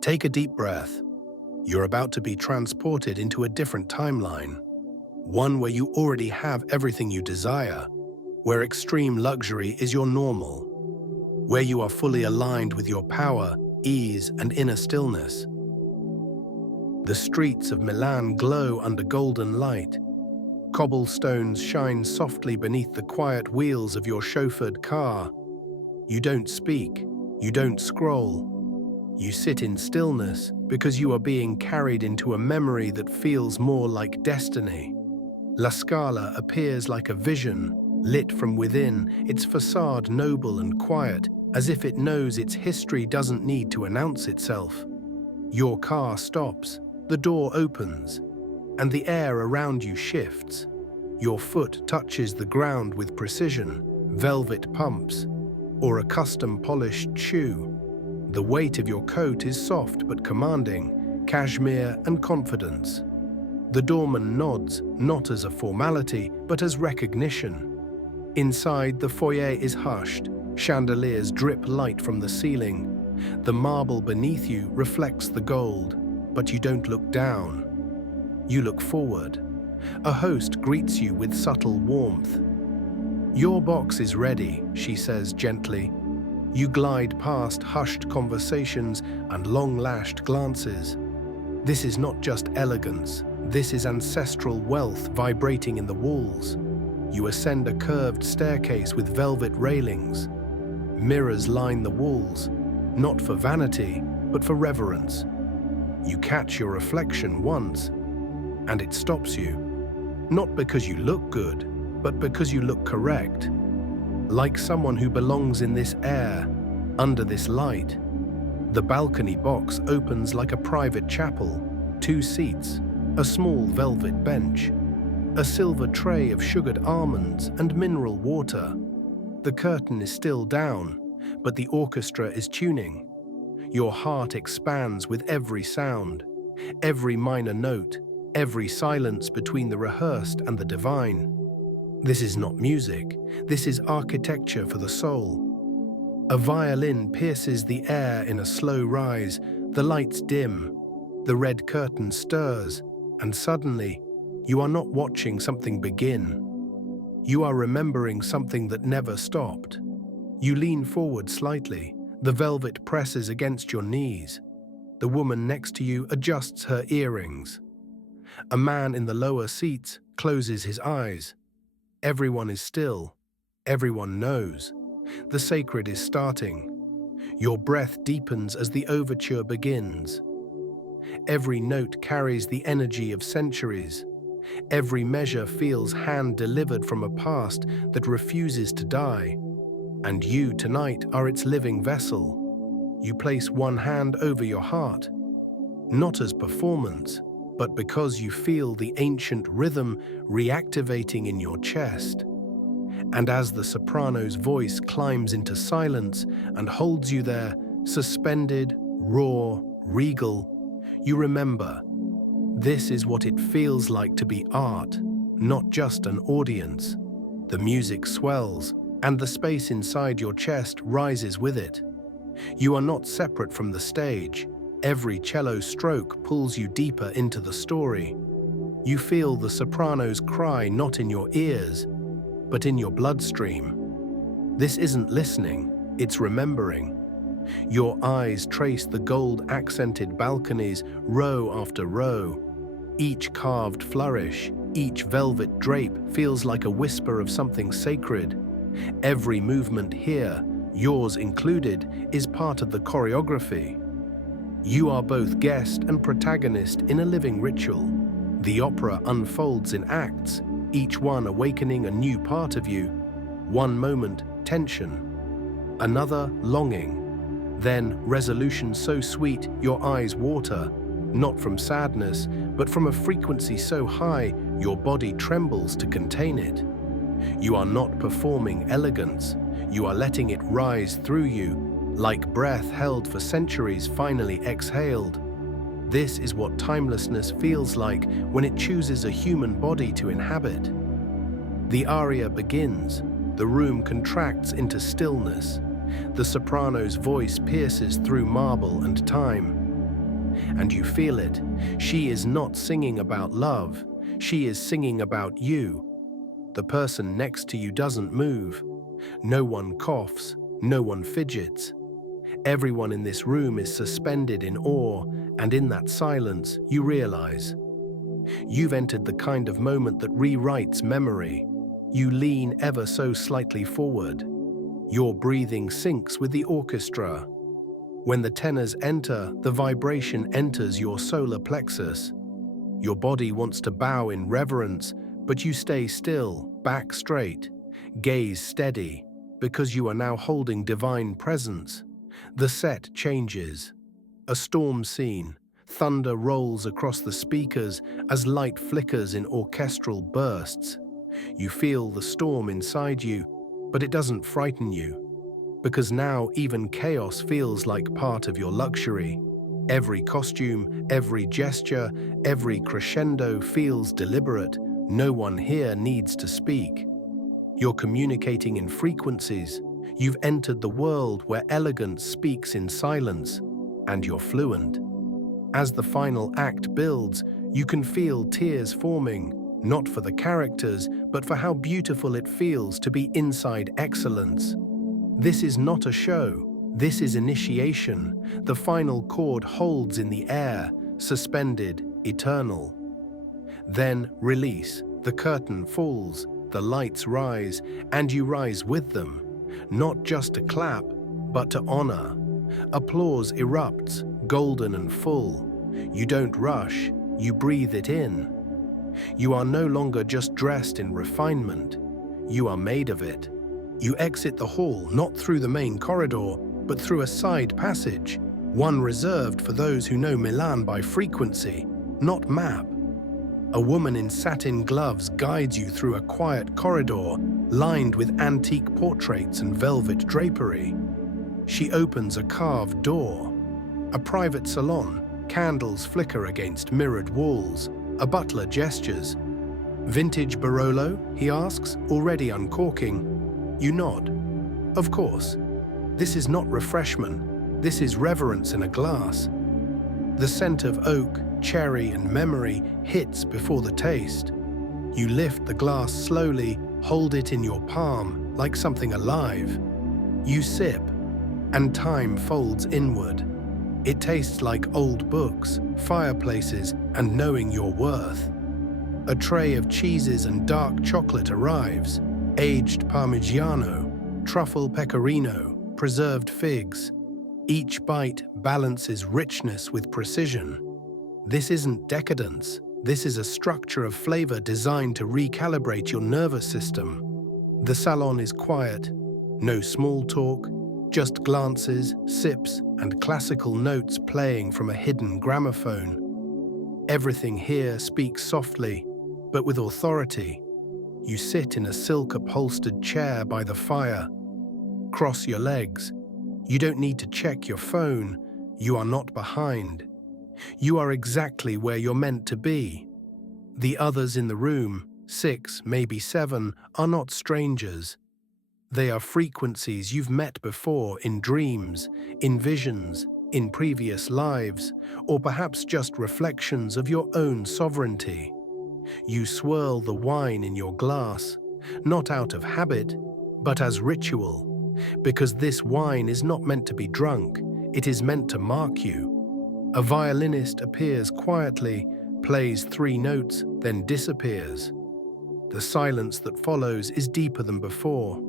Take a deep breath. You're about to be transported into a different timeline, one where you already have everything you desire, where extreme luxury is your normal, where you are fully aligned with your power, ease, and inner stillness. The streets of Milan glow under golden light. Cobblestones shine softly beneath the quiet wheels of your chauffeured car. You don't speak, you don't scroll. You sit in stillness because you are being carried into a memory that feels more like destiny. La Scala appears like a vision, lit from within, its facade noble and quiet, as if it knows its history doesn't need to announce itself. Your car stops, the door opens, and the air around you shifts. Your foot touches the ground with precision, velvet pumps, or a custom-polished shoe. The weight of your coat is soft but commanding, cashmere and confidence. The doorman nods, not as a formality, but as recognition. Inside, the foyer is hushed. Chandeliers drip light from the ceiling. The marble beneath you reflects the gold, but you don't look down. You look forward. A host greets you with subtle warmth. "Your box is ready," she says gently. You glide past hushed conversations and long-lashed glances. This is not just elegance, this is ancestral wealth vibrating in the walls. You ascend a curved staircase with velvet railings. Mirrors line the walls, not for vanity, but for reverence. You catch your reflection once, and it stops you. Not because you look good, but because you look correct. Like someone who belongs in this air, under this light. The balcony box opens like a private chapel, 2 seats, a small velvet bench, a silver tray of sugared almonds and mineral water. The curtain is still down, but the orchestra is tuning. Your heart expands with every sound, every minor note, every silence between the rehearsed and the divine. This is not music, this is architecture for the soul. A violin pierces the air in a slow rise, the lights dim, the red curtain stirs, and suddenly, you are not watching something begin. You are remembering something that never stopped. You lean forward slightly, the velvet presses against your knees. The woman next to you adjusts her earrings. A man in the lower seats closes his eyes. Everyone is still. Everyone knows. The sacred is starting. Your breath deepens as the overture begins. Every note carries the energy of centuries. Every measure feels hand-delivered from a past that refuses to die. And you, tonight, are its living vessel. You place one hand over your heart, not as performance, but because you feel the ancient rhythm reactivating in your chest. And as the soprano's voice climbs into silence and holds you there, suspended, raw, regal, you remember, this is what it feels like to be art, not just an audience. The music swells, and the space inside your chest rises with it. You are not separate from the stage. Every cello stroke pulls you deeper into the story. You feel the soprano's cry not in your ears, but in your bloodstream. This isn't listening, it's remembering. Your eyes trace the gold-accented balconies row after row. Each carved flourish, each velvet drape feels like a whisper of something sacred. Every movement here, yours included, is part of the choreography. You are both guest and protagonist in a living ritual. The opera unfolds in acts, each one awakening a new part of you. One moment, tension. Another, longing. Then, resolution so sweet your eyes water, not from sadness, but from a frequency so high your body trembles to contain it. You are not performing elegance, you are letting it rise through you, like breath held for centuries finally exhaled. This is what timelessness feels like when it chooses a human body to inhabit. The aria begins, the room contracts into stillness. The soprano's voice pierces through marble and time. and you feel it. She is not singing about love. She is singing about you. The person next to you doesn't move. No one coughs. No one fidgets. Everyone in this room is suspended in awe, and in that silence, you realize you've entered the kind of moment that rewrites memory. You lean ever so slightly forward. Your breathing syncs with the orchestra. When the tenors enter, the vibration enters your solar plexus. Your body wants to bow in reverence, but you stay still, back straight, gaze steady, because you are now holding divine presence. The set changes. A storm scene. Thunder rolls across the speakers as light flickers in orchestral bursts. You feel the storm inside you, but it doesn't frighten you, because now even chaos feels like part of your luxury. Every costume, every gesture, every crescendo feels deliberate. No one here needs to speak. You're communicating in frequencies. You've entered the world where elegance speaks in silence, and you're fluent. As the final act builds, you can feel tears forming, not for the characters, but for how beautiful it feels to be inside excellence. This is not a show. This is initiation. The final chord holds in the air, suspended, eternal. Then release. The curtain falls, the lights rise, and you rise with them. Not just to clap, but to honor. Applause erupts, golden and full. You don't rush, you breathe it in. You are no longer just dressed in refinement. You are made of it. You exit the hall not through the main corridor, but through a side passage, one reserved for those who know Milan by frequency, not map. A woman in satin gloves guides you through a quiet corridor lined with antique portraits and velvet drapery. She opens a carved door. A private salon, candles flicker against mirrored walls. A butler gestures. "Vintage Barolo?" he asks, already uncorking. You nod. Of course. This is not refreshment. This is reverence in a glass. The scent of oak, cherry, and memory hits before the taste. You lift the glass slowly, hold it in your palm like something alive. You sip, and time folds inward. It tastes like old books, fireplaces, and knowing your worth. A tray of cheeses and dark chocolate arrives, aged Parmigiano, truffle pecorino, preserved figs. Each bite balances richness with precision. This isn't decadence. This is a structure of flavor designed to recalibrate your nervous system. The salon is quiet. No small talk, just glances, sips, and classical notes playing from a hidden gramophone. Everything here speaks softly, but with authority. You sit in a silk-upholstered chair by the fire. Cross your legs. You don't need to check your phone. You are not behind. You are exactly where you're meant to be. The others in the room, 6, maybe 7, are not strangers. They are frequencies you've met before in dreams, in visions, in previous lives, or perhaps just reflections of your own sovereignty. You swirl the wine in your glass, not out of habit, but as ritual, because this wine is not meant to be drunk, it is meant to mark you. A violinist appears quietly, plays 3 notes, then disappears. The silence that follows is deeper than before.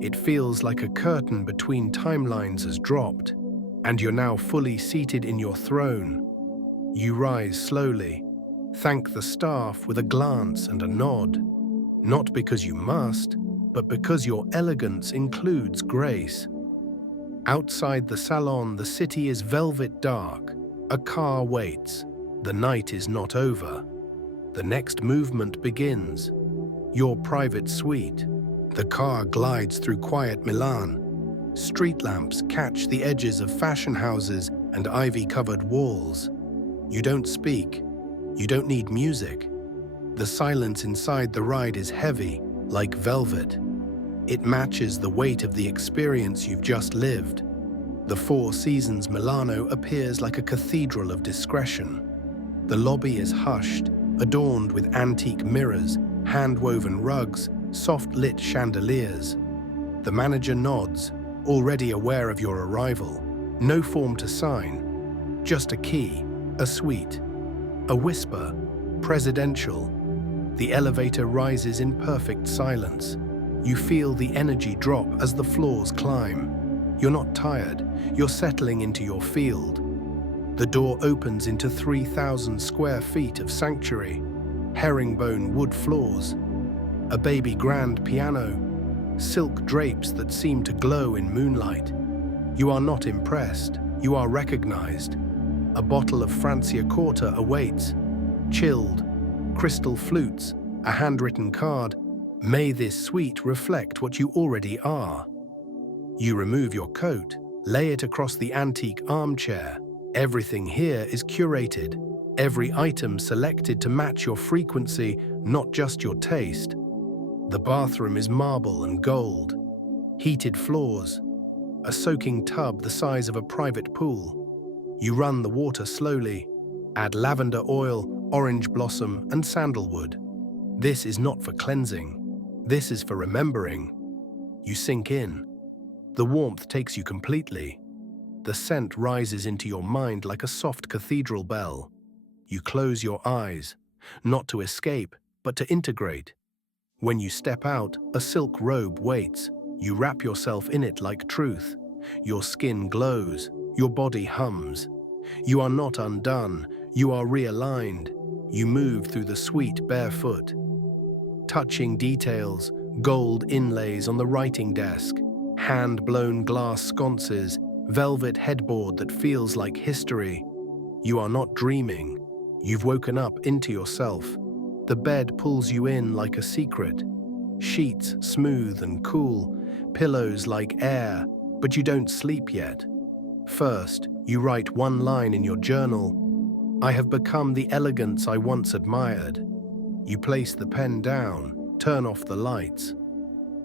It feels like a curtain between timelines has dropped, and you're now fully seated in your throne. You rise slowly, thank the staff with a glance and a nod, not because you must, but because your elegance includes grace. Outside the salon, the city is velvet dark. A car waits. The night is not over. The next movement begins. Your private suite. The car glides through quiet Milan. Street lamps catch the edges of fashion houses and ivy-covered walls. You don't speak. You don't need music. The silence inside the ride is heavy, like velvet. It matches the weight of the experience you've just lived. The Four Seasons Milano appears like a cathedral of discretion. The lobby is hushed, adorned with antique mirrors, hand-woven rugs, soft-lit chandeliers. The manager nods, already aware of your arrival. No form to sign, just a key, a suite. A whisper, presidential. The elevator rises in perfect silence. You feel the energy drop as the floors climb. You're not tired, you're settling into your field. The door opens into 3,000 square feet of sanctuary, herringbone wood floors, a baby grand piano, silk drapes that seem to glow in moonlight. You are not impressed, you are recognized. A bottle of Franciacorta awaits, chilled, crystal flutes, a handwritten card. May this suite reflect what you already are. You remove your coat, lay it across the antique armchair. Everything here is curated, every item selected to match your frequency, not just your taste. The bathroom is marble and gold, heated floors, a soaking tub the size of a private pool. You run the water slowly, add lavender oil, orange blossom, and sandalwood. This is not for cleansing. This is for remembering. You sink in. The warmth takes you completely. The scent rises into your mind like a soft cathedral bell. You close your eyes, not to escape, but to integrate. When you step out, a silk robe waits. You wrap yourself in it like truth. Your skin glows, your body hums. You are not undone, you are realigned. You move through the suite barefoot. Touching details, gold inlays on the writing desk, hand-blown glass sconces, velvet headboard that feels like history. You are not dreaming. You've woken up into yourself. The bed pulls you in like a secret. Sheets smooth and cool, pillows like air, but you don't sleep yet. First, you write one line in your journal. I have become the elegance I once admired. You place the pen down, turn off the lights.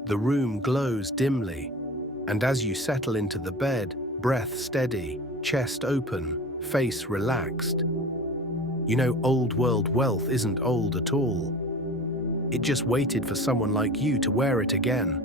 The room glows dimly, and as you settle into the bed, breath steady, chest open, face relaxed. You know, old world wealth isn't old at all. It just waited for someone like you to wear it again.